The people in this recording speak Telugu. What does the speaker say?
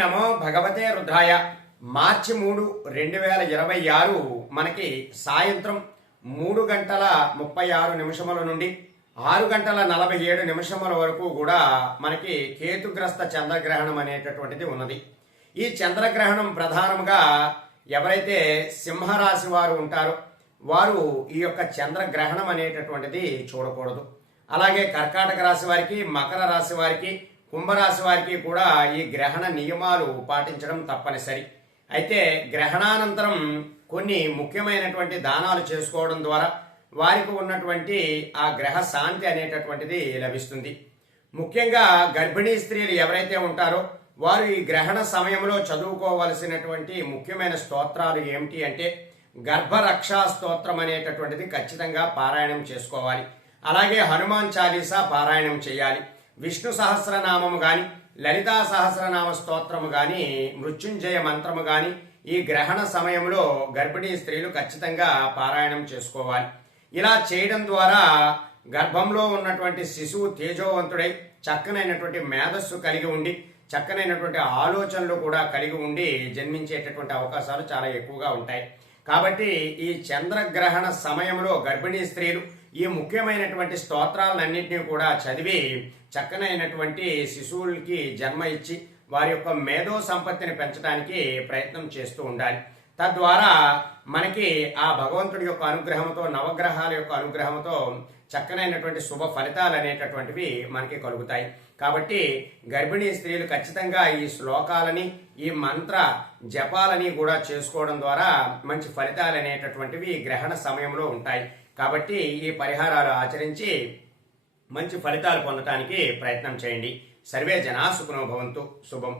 నమో భగవతే రుద్రాయ. మార్చి 3, 2026 మనకి సాయంత్రం 3:36 నుండి 6:47 వరకు కూడా మనకి కేతుగ్రస్త చంద్రగ్రహణం అనేటటువంటిది ఉన్నది. ఈ చంద్రగ్రహణం ప్రధానంగా ఎవరైతే సింహరాశి వారు ఉంటారో వారు ఈ యొక్క చంద్రగ్రహణం అనేటటువంటిది చూడకూడదు. అలాగే కర్కాటక రాశి వారికి, మకర రాశి వారికి, కుంభరాశి వారికి కూడా ఈ గ్రహణ నియమాలు పాటించడం తప్పనిసరి. అయితే గ్రహణానంతరం కొన్ని ముఖ్యమైనటువంటి దానాలు చేసుకోవడం ద్వారా వారికి ఉన్నటువంటి ఆ గ్రహ శాంతి అనేటటువంటిది లభిస్తుంది. ముఖ్యంగా గర్భిణీ స్త్రీలు ఎవరైతే ఉంటారో వారు ఈ గ్రహణ సమయంలో చదువుకోవలసినటువంటి ముఖ్యమైన స్తోత్రాలు ఏమిటి అంటే గర్భరక్షా స్తోత్రం అనేటటువంటిది ఖచ్చితంగా పారాయణం చేసుకోవాలి. అలాగే హనుమాన్ చాలీసా పారాయణం చేయాలి. విష్ణు సహస్రనామము గాని, లలితా సహస్రనామ స్తోత్రము గాని, మృత్యుంజయ మంత్రము గాని ఈ గ్రహణ సమయంలో గర్భిణీ స్త్రీలు ఖచ్చితంగా పారాయణం చేసుకోవాలి. ఇలా చేయడం ద్వారా గర్భంలో ఉన్నటువంటి శిశువు తేజోవంతుడై చక్కనైనటువంటి మేధస్సు కలిగి ఉండి చక్కనైనటువంటి ఆలోచనలు కూడా కలిగి ఉండి జన్మించేటటువంటి అవకాశాలు చాలా ఎక్కువగా ఉంటాయి. కాబట్టి ఈ చంద్రగ్రహణ సమయంలో గర్భిణీ స్త్రీలు ఈ ముఖ్యమైనటువంటి స్తోత్రాలన్నింటినీ కూడా చదివి చక్కనైనటువంటి శిశువులకి జన్మ ఇచ్చి వారి యొక్క మేధో సంపత్తిని పెంచడానికి ప్రయత్నం చేస్తూ ఉండాలి. తద్వారా మనకి ఆ భగవంతుడి యొక్క అనుగ్రహంతో, నవగ్రహాల యొక్క అనుగ్రహంతో చక్కనైనటువంటి శుభ ఫలితాలు అనేటటువంటివి మనకి కలుగుతాయి. కాబట్టి గర్భిణీ స్త్రీలు ఖచ్చితంగా ఈ శ్లోకాలని, ఈ మంత్ర జపాలని కూడా చేసుకోవడం ద్వారా మంచి ఫలితాలు అనేటటువంటివి గ్రహణ సమయంలో ఉంటాయి. కాబట్టి ఈ పరిహారాలు ఆచరించి మంచి ఫలితాలు పొందడానికి ప్రయత్నం చేయండి. సర్వే జనా సుఖినో భవంతు. శుభం.